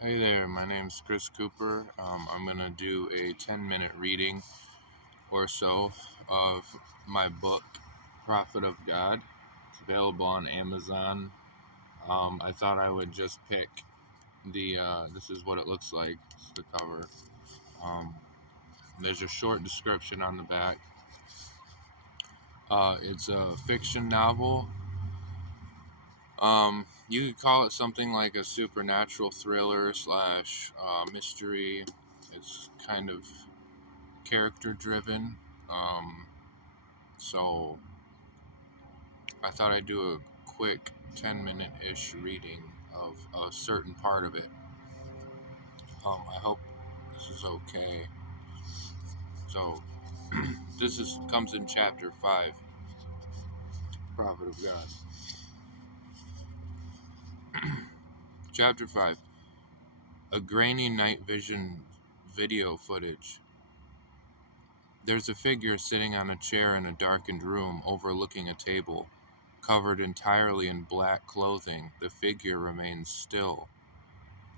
Hey there, my name's Chris Cooper. I'm going to do a 10-minute reading or so of my book, Prophet of God. It's available on Amazon. I thought I would just pick this is what it looks like. This is the cover. Um, there's a short description on the back. It's a fiction novel. You could call it something like a supernatural thriller slash mystery. It's kind of character driven. Um, so I thought I'd do a quick 10-minute ish reading of a certain part of it. I hope this is okay. So this comes in chapter 5, Prophet of God. Chapter 5, a grainy night vision video footage. There's a figure sitting on a chair in a darkened room overlooking a table. Covered entirely in black clothing, the figure remains still.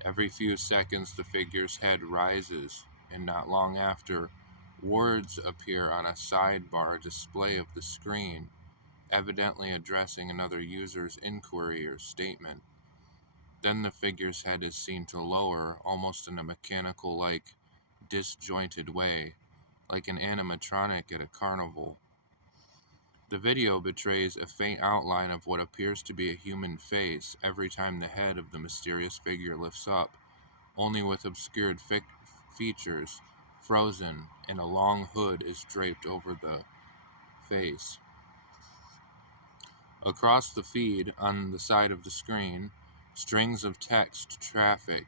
Every few seconds, the figure's head rises, and not long after, words appear on a sidebar display of the screen, evidently addressing another user's inquiry or statement. Then the figure's head is seen to lower, almost in a mechanical-like, disjointed way, like an animatronic at a carnival. The video betrays a faint outline of what appears to be a human face every time the head of the mysterious figure lifts up, only with obscured features, frozen, and a long hood is draped over the face. Across the feed, on the side of the screen, strings of text traffic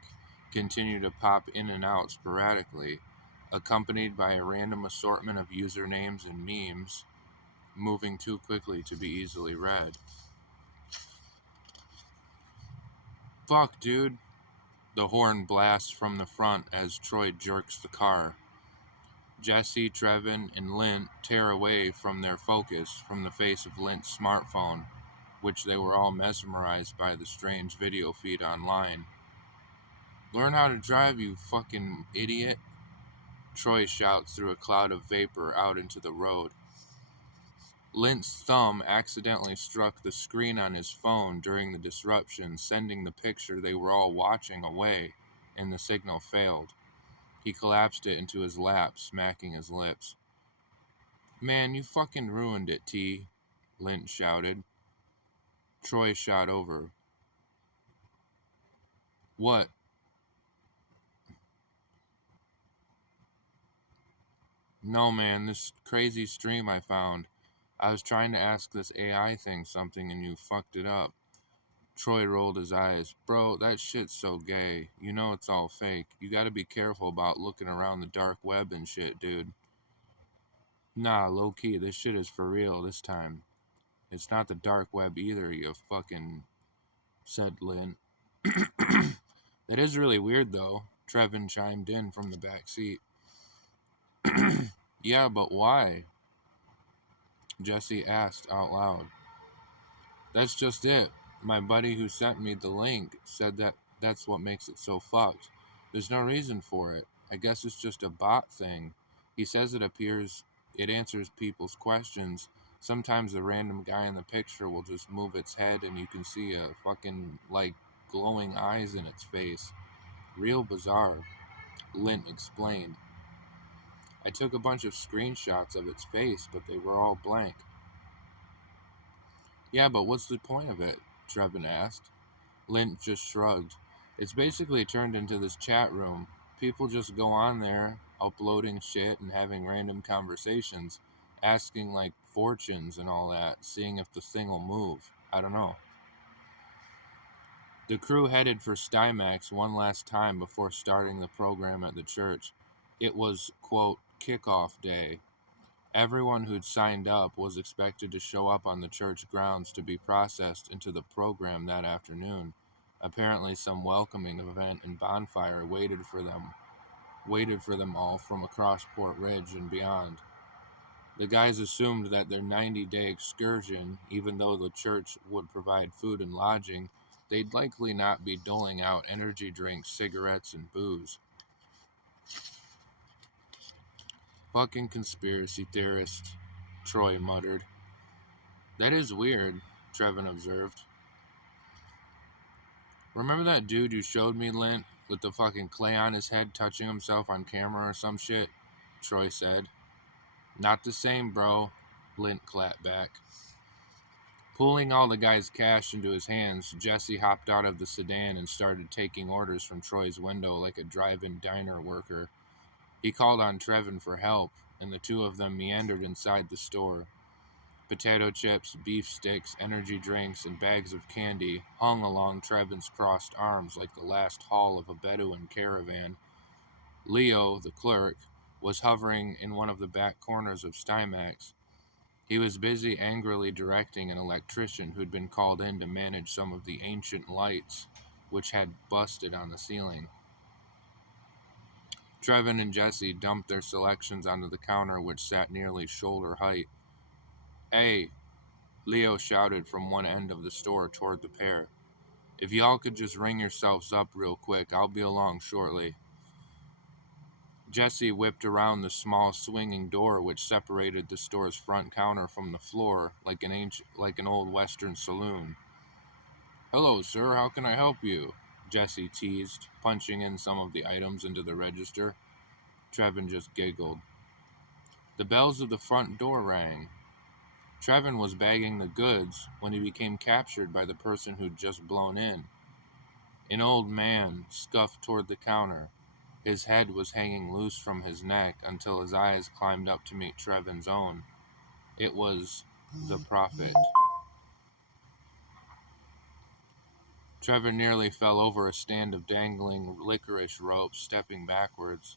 continue to pop in and out sporadically, accompanied by a random assortment of usernames and memes, moving too quickly to be easily read. Fuck, dude. The horn blasts from the front as Troy jerks the car. Jesse, Trevin, and Lint tear away from their focus from the face of Lint's smartphone, which they were all mesmerized by the strange video feed online. Learn how to drive, you fucking idiot, Troy shouts through a cloud of vapor out into the road. Lint's thumb accidentally struck the screen on his phone during the disruption, sending the picture they were all watching away, and the signal failed. He collapsed it into his lap, smacking his lips. Man, you fucking ruined it, T, Lint shouted. Troy shot over. What? No, man, this crazy stream I found. I was trying to ask this AI thing something and you fucked it up. Troy rolled his eyes. Bro, that shit's so gay. You know it's all fake. You gotta be careful about looking around the dark web and shit, dude. Nah, low key, this shit is for real this time. It's not the dark web either, you fucking, said Lynn. That is really weird, though, Trevin chimed in from the back seat. Yeah, but why? Jesse asked out loud. That's just it. My buddy who sent me the link said that's what makes it so fucked. There's no reason for it. I guess it's just a bot thing. He says it answers people's questions. Sometimes a random guy in the picture will just move its head and you can see a fucking, like, glowing eyes in its face. Real bizarre, Lint explained. I took a bunch of screenshots of its face, but they were all blank. Yeah, but what's the point of it? Trevin asked. Lint just shrugged. It's basically turned into this chat room. People just go on there, uploading shit and having random conversations, asking like fortunes and all that, seeing if the thing will move. I don't know. The crew headed for Stymax one last time before starting the program at the church. It was, quote, kickoff day. Everyone who'd signed up was expected to show up on the church grounds to be processed into the program that afternoon. Apparently some welcoming event and bonfire waited for them all from across Port Ridge and beyond. The guys assumed that their 90-day excursion, even though the church would provide food and lodging, they'd likely not be doling out energy drinks, cigarettes, and booze. Fucking conspiracy theorist, Troy muttered. That is weird, Trevin observed. Remember that dude you showed me, Lint, with the fucking clay on his head touching himself on camera or some shit? Troy said. Not the same, bro, Lint clapped back. Pulling all the guy's cash into his hands, Jesse hopped out of the sedan and started taking orders from Troy's window like a drive-in diner worker. He called on Trevin for help, and the two of them meandered inside the store. Potato chips, beef sticks, energy drinks, and bags of candy hung along Trevin's crossed arms like the last haul of a Bedouin caravan. Leo, the clerk, was hovering in one of the back corners of Stymax. He was busy angrily directing an electrician who'd been called in to manage some of the ancient lights which had busted on the ceiling. Trevin and Jesse dumped their selections onto the counter, which sat nearly shoulder height. Hey, Leo shouted from one end of the store toward the pair. If y'all could just ring yourselves up real quick, I'll be along shortly. Jesse whipped around the small swinging door which separated the store's front counter from the floor like an old western saloon. Hello, sir, how can I help you? Jesse teased, punching in some of the items into the register. Trevin just giggled. The bells of the front door rang. Trevin was bagging the goods when he became captured by the person who'd just blown in. An old man scuffed toward the counter. His head was hanging loose from his neck until his eyes climbed up to meet Trevin's own. It was the prophet. Trevin nearly fell over a stand of dangling licorice ropes, stepping backwards.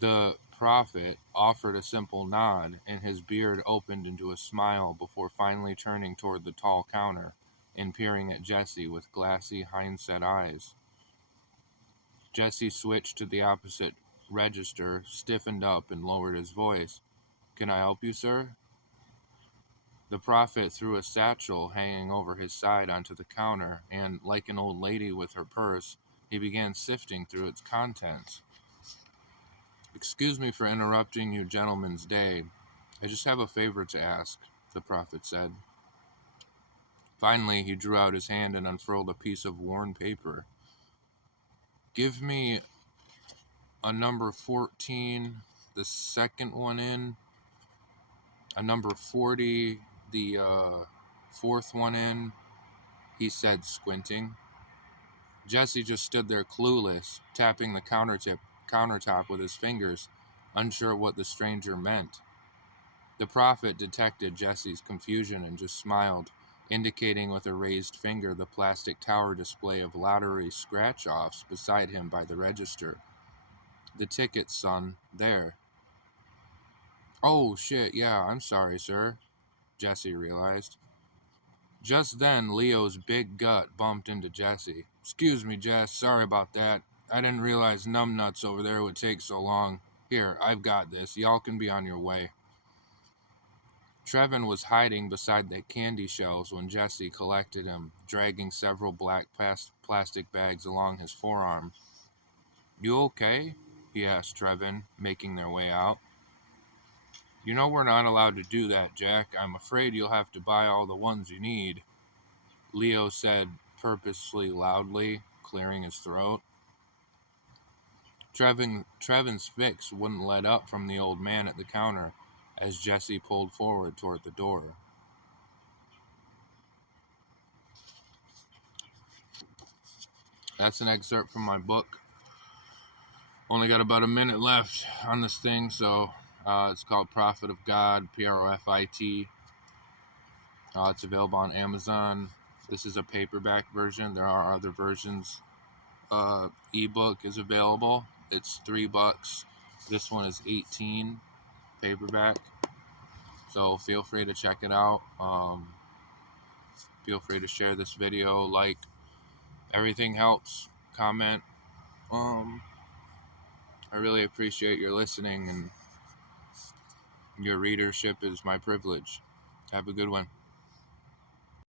The prophet offered a simple nod, and his beard opened into a smile before finally turning toward the tall counter and peering at Jesse with glassy, hind-set eyes. Jesse switched to the opposite register, stiffened up, and lowered his voice. Can I help you, sir? The prophet threw a satchel hanging over his side onto the counter, and, like an old lady with her purse, he began sifting through its contents. Excuse me for interrupting you gentlemen's day. I just have a favor to ask, the prophet said. Finally, he drew out his hand and unfurled a piece of worn paper. Give me a number 14, the second one in, a number 40, the fourth one in, he said, squinting. Jesse just stood there clueless, tapping the countertop with his fingers, unsure what the stranger meant. The prophet detected Jesse's confusion and just smiled, indicating with a raised finger the plastic tower display of lottery scratch-offs beside him by the register. The tickets, son, there. Oh, shit, yeah, I'm sorry, sir, Jesse realized. Just then, Leo's big gut bumped into Jesse. Excuse me, Jess, sorry about that. I didn't realize numbnuts over there would take so long. Here, I've got this. Y'all can be on your way. Trevin was hiding beside the candy shelves when Jesse collected him, dragging several black plastic bags along his forearm. You okay? He asked Trevin, making their way out. You know we're not allowed to do that, Jack. I'm afraid you'll have to buy all the ones you need, Leo said purposely loudly, clearing his throat. Trevin's fix wouldn't let up from the old man at the counter as Jesse pulled forward toward the door. That's an excerpt from my book. Only got about a minute left on this thing, so it's called Prophet of God, Profit. It's available on Amazon. This is a paperback version. There are other versions. Ebook is available. It's $3. This one is $18, paperback. So feel free to check it out. Feel free to share this video, like. Everything helps. Comment. I really appreciate your listening, and your readership is my privilege. Have a good one.